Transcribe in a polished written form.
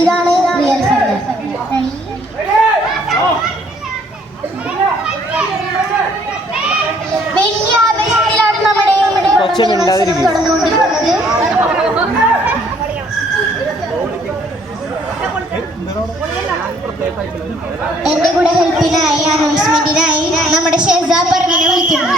ഇതാണ് real fund. വലിയ ആവേശത്തിലാണ് നമ്മുടെ തുടർന്നുകൊണ്ടിരിക്കുന്നത്. എന്റെ കൂടെ ഹെൽപ്പിനായി അനൗൺസ്മെന്റിനായി നമ്മുടെ ഷെസാ പറവിനെ വിളിക്കുന്നു.